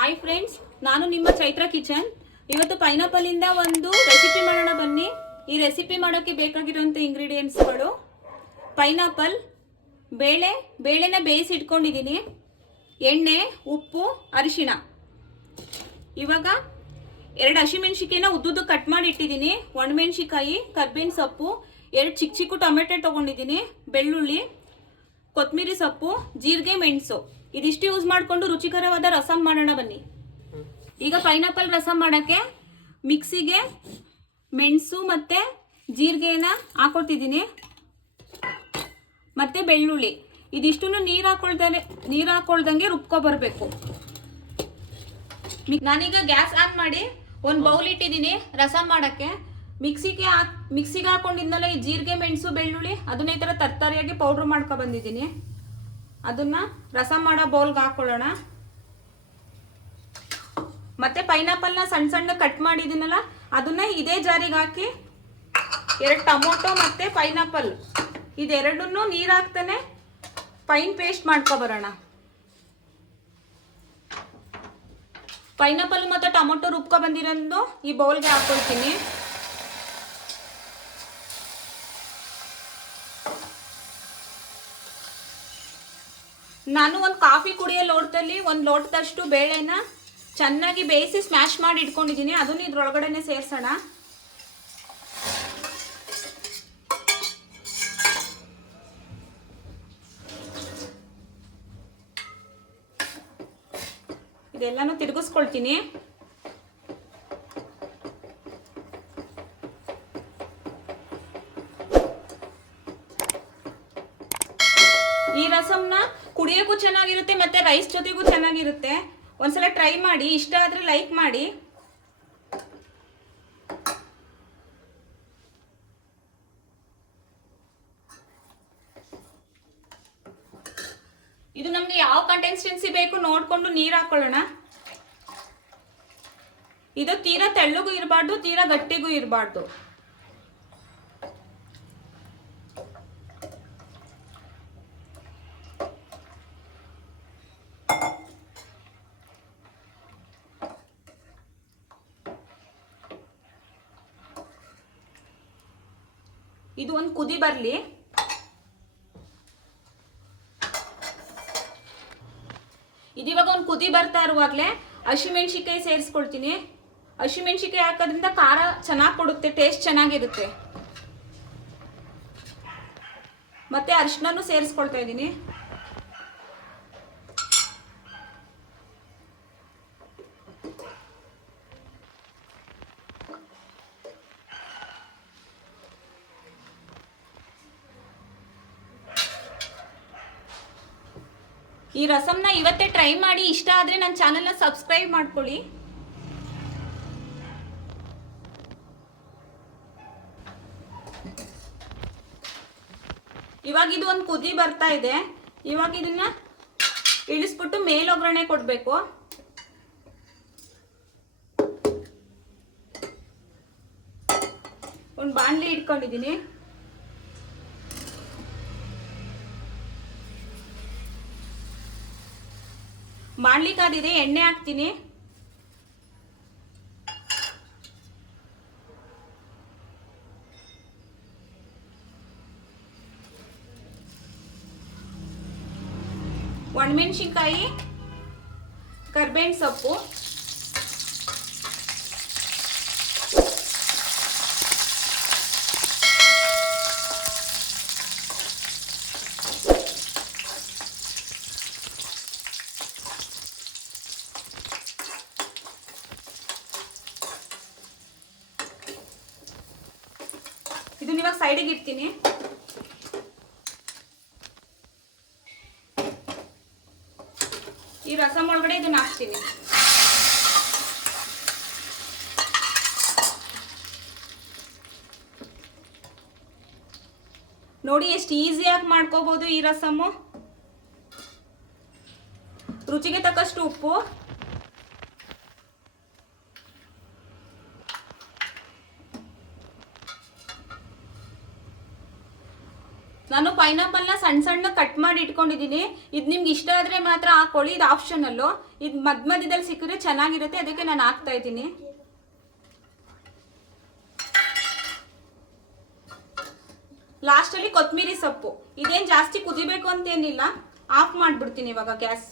Hi friends ನಾನು ನಿಮ್ಮ Chaitra kitchen. ಇವತ್ತು ಪೈನಾಪಲ್ ಇಂದ ಒಂದು ರೆಸಿಪಿ ಮಾಡೋಣ ಬನ್ನಿ. ಈ ರೆಸಿಪಿ ಮಾಡೋಕ್ಕೆ ಬೇಕಾಗಿರುವಂಥ ಇಂಗ್ರೀಡಿಯೆಂಟ್ಸ್ಗಳು ಪೈನಾಪಲ್ ಬೇಳೆ, ಬೇಳೆನ ಬೇಯಿಸಿ ಇಟ್ಕೊಂಡಿದ್ದೀನಿ. ಎಣ್ಣೆ, ಉಪ್ಪು, ಅರಿಶಿಣ. ಇವಾಗ ಎರಡು ಹಸಿಮೆಣ್ಸಿಕಾಯಿನ ಉದ್ದುದ್ದು ಕಟ್ ಮಾಡಿ ಇಟ್ಟಿದ್ದೀನಿ. ಒಣಮೆಣ್ಸಿಕಾಯಿ ಕರ್ಬೇವಿನ ಸೊಪ್ಪು, ಎರಡು ಚಿಕ್ಕ ಚಿಕ್ಕ ಟೊಮೆಟೊ ತೊಗೊಂಡಿದ್ದೀನಿ. ಬೆಳ್ಳುಳ್ಳಿ ಕೊತ್ತಂಬರಿ ಸೊಪ್ಪು, ಜೀರಿಗೆ, ಮೆಣಸು. ಇದಿಷ್ಟು ಯೂಸ್ ಮಾಡಿಕೊಂಡು ರುಚಿಕರವಾದ ರಸಂ ಮಾಡೋಣ ಬನ್ನಿ. ಈಗ ಪೈನಾಪಲ್ ರಸಂ ಮಾಡೋಕ್ಕೆ ಮಿಕ್ಸಿಗೆ ಮೆಣಸು ಮತ್ತು ಜೀರಿಗೆನ ಹಾಕೊಳ್ತಿದ್ದೀನಿ. ಮತ್ತು ಬೆಳ್ಳುಳ್ಳಿ. ಇದಿಷ್ಟು ನೀರು ಹಾಕೊಳ್ದೇ ನೀರು ಹಾಕೊಳ್ದಂಗೆ ರುಬ್ಕೊ ಬರಬೇಕು. ನಾನೀಗ ಗ್ಯಾಸ್ ಆನ್ ಮಾಡಿ ಒಂದು ಬೌಲ್ ಇಟ್ಟಿದ್ದೀನಿ ರಸಂ ಮಾಡೋಕ್ಕೆ. ಮಿಕ್ಸಿಗೆ ಹಾಕ್, ಮಿಕ್ಸಿಗೆ ಹಾಕೊಂಡಿದ್ಮೇಲೆ ಈ ಜೀರಿಗೆ, ಮೆಣಸು, ಬೆಳ್ಳುಳ್ಳಿ, ಅದನ್ನ ಈ ಥರ ತರಕಾರಿಯಾಗಿ ಪೌಡ್ರ್ ಮಾಡ್ಕೊ ಬಂದಿದ್ದೀನಿ. ಅದನ್ನ ರಸ ಮಾಡೋ ಬೌಲ್ಗೆ ಹಾಕೊಳ್ಳೋಣ. ಮತ್ತೆ ಪೈನಾಪಲ್ನ ಸಣ್ಣ ಸಣ್ಣ ಕಟ್ ಮಾಡಿದ್ದೀನಲ್ಲ, ಅದನ್ನ ಇದೇ ಜಾರಿಗೆ ಹಾಕಿ ಎರಡು ಟೊಮೊಟೊ ಮತ್ತೆ ಪೈನಾಪಲ್. ಇದೆರಡನ್ನೂ ನೀರು ಹಾಕ್ತಾನೆ ಪೈನ್ ಪೇಸ್ಟ್ ಮಾಡ್ಕೊಬರೋಣ ಪೈನಾಪಲ್ ಮತ್ತು ಟೊಮೊಟೊ ರುಬ್ಕೊ ಬಂದಿರೋದು ಈ ಬೌಲ್ಗೆ ಹಾಕೊಳ್ತೀನಿ. ನಾನು ಒಂದು ಕಾಫಿ ಕುಡಿಯೋ ಲೋಟದಲ್ಲಿ ಒಂದು ಲೋಟದಷ್ಟು ಬೇಳೆನ ಚೆನ್ನಾಗಿ ಬೇಯಿಸಿ ಸ್ಮ್ಯಾಶ್ ಮಾಡಿ ಇಟ್ಕೊಂಡಿದ್ದೀನಿ. ಅದನ್ನು ಇದ್ರೊಳಗಡೆನೆ ಸೇರಿಸೋಣ. ಇದೆಲ್ಲನೂ ತಿರುಗಿಸ್ಕೊಳ್ತೀನಿ. ಈ ರಸಂನ ಕುಡಿಯೋಕ್ಕೂ ಚೆನ್ನಾಗಿರುತ್ತೆ ಮತ್ತೆ ರೈಸ್ ಜೊತೆಗೂ ಚೆನ್ನಾಗಿರುತ್ತೆ. ಒಂದ್ಸಲ ಟ್ರೈ ಮಾಡಿ, ಇಷ್ಟ ಆದ್ರೆ ಲೈಕ್ ಮಾಡಿ. ಇದು ನಮ್ಗೆ ಯಾವ ಕಂಟೆಸ್ಟೆನ್ಸಿ ಬೇಕು ನೋಡ್ಕೊಂಡು ನೀರು ಹಾಕೊಳ್ಳೋಣ. ಇದು ತೀರಾ ತೆಳ್ಳಗೂ ಇರಬಾರ್ದು, ತೀರಾ ಗಟ್ಟಿಗೂ ಇರಬಾರ್ದು. ಇದು ಒಂದು ಕುದಿ ಬರಲಿ. ಇದಿವಾಗ ಒಂದು ಕುದಿ ಬರ್ತಾ ಇರುವಾಗಲೇ ಹಸಿಮೆಣ್ಸಿಕಾಯಿ ಸೇರಿಸ್ಕೊಳ್ತೀನಿ. ಹಸಿಮೆಣ್ಸಿಕಾಯಿ ಹಾಕೋದ್ರಿಂದ ಖಾರ ಚೆನ್ನಾಗಿ ಕೊಡುತ್ತೆ ಟೇಸ್ಟ್ ಚೆನ್ನಾಗಿರುತ್ತೆ. ಮತ್ತೆ ಅರಿಶಿನೂ ಸೇರಿಸ್ಕೊಳ್ತಾ ಇದ್ದೀನಿ. ಈ ರಸಂನ ಇವತ್ತೇ ಟ್ರೈ ಮಾಡಿ, ಇಷ್ಟ ಆದರೆ ನನ್ನ ಚಾನಲ್ನ ಸಬ್ಸ್ಕ್ರೈಬ್ ಮಾಡ್ಕೊಳ್ಳಿ. ಇವಾಗ ಇದು ಒಂದು ಕುದಿ ಬರ್ತಾ ಇದೆ. ಇವಾಗ ಇದನ್ನ ಇಳಿಸ್ಬಿಟ್ಟು ಮೇಲೊಗ್ಗರಣೆ ಕೊಡಬೇಕು. ಒಂದು ಬಾಣಲಿ ಇಟ್ಕೊಂಡಿದ್ದೀನಿ ಮಾಡ್ಲಿಕ್ಕಾದಿದೆ ಎಣ್ಣೆ ಹಾಕ್ತೀನಿ. ಒಣಮೆಣಸಿನ್ಕಾಯಿ ಕರ್ಬೇವಿನ ಸೊಪ್ಪು. ಇದನ್ನ ಇವಾಗ ಸೈಡಿಗೆ ಇಡ್ತೀನಿ. ಈ ರಸಂ ಒಳಗಡೆ ಇದನ್ನ ಹಾಕ್ತೀನಿ. ನೋಡಿ ಎಷ್ಟು ಈಸಿಯಾಗಿ ಮಾಡ್ಕೋಬಹುದು ಈ ರಸಮ್ ರುಚಿಗೆ ತಕ್ಕಷ್ಟು ಉಪ್ಪು. ನಾನು ಪೈನಾಪಲ್ನ ಸಣ್ಣ ಸಣ್ಣ ಕಟ್ ಮಾಡಿ ಇಟ್ಕೊಂಡಿದ್ದೀನಿ. ಇದು ನಿಮ್ಗೆ ಇಷ್ಟ ಆದರೆ ಮಾತ್ರ ಹಾಕೊಳ್ಳಿ ಇದು ಆಪ್ಷನಲ್ಲು ಇದು ಮಧ್ಯ ಮಧ್ಯದಲ್ಲಿ ಸಿಕ್ಕಿದ್ರೆ ಚೆನ್ನಾಗಿರುತ್ತೆ, ಅದಕ್ಕೆ ನಾನು ಹಾಕ್ತಾ ಇದ್ದೀನಿ. ಲಾಸ್ಟಲ್ಲಿ ಕೊತ್ತಂಬರಿ ಸೊಪ್ಪು. ಇದೇನು ಜಾಸ್ತಿ ಕುದಿಬೇಕು ಅಂತೇನಿಲ್ಲ. ಆಫ್ ಮಾಡಿಬಿಡ್ತೀನಿ ಇವಾಗ ಗ್ಯಾಸ್.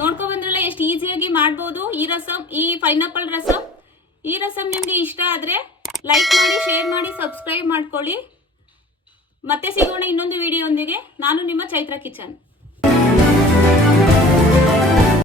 ನೋಡ್ಕೊಬಂದ್ರಲ್ಲ ಎಷ್ಟು ಈಸಿಯಾಗಿ ಮಾಡ್ಬೋದು. ಈ ರಸಮ್ ಈ ಪೈನಾಪಲ್ ರಸಮ್ ಈ ರಸಮ್ ನಿಮಗೆ ಇಷ್ಟ ಆದರೆ ಲೈಕ್ ಮಾಡಿ ಶೇರ್ ಮಾಡಿ ಸಬ್ಸ್ಕ್ರೈಬ್ ಮಾಡ್ಕೊಳ್ಳಿ. ಮತ್ತೆ ಸಿಗೋಣ ಇನ್ನೊಂದು ವಿಡಿಯೋಂದಿಗೆ ನಾನು ನಿಮ್ಮ ಚೈತ್ರ ಕಿಚನ್.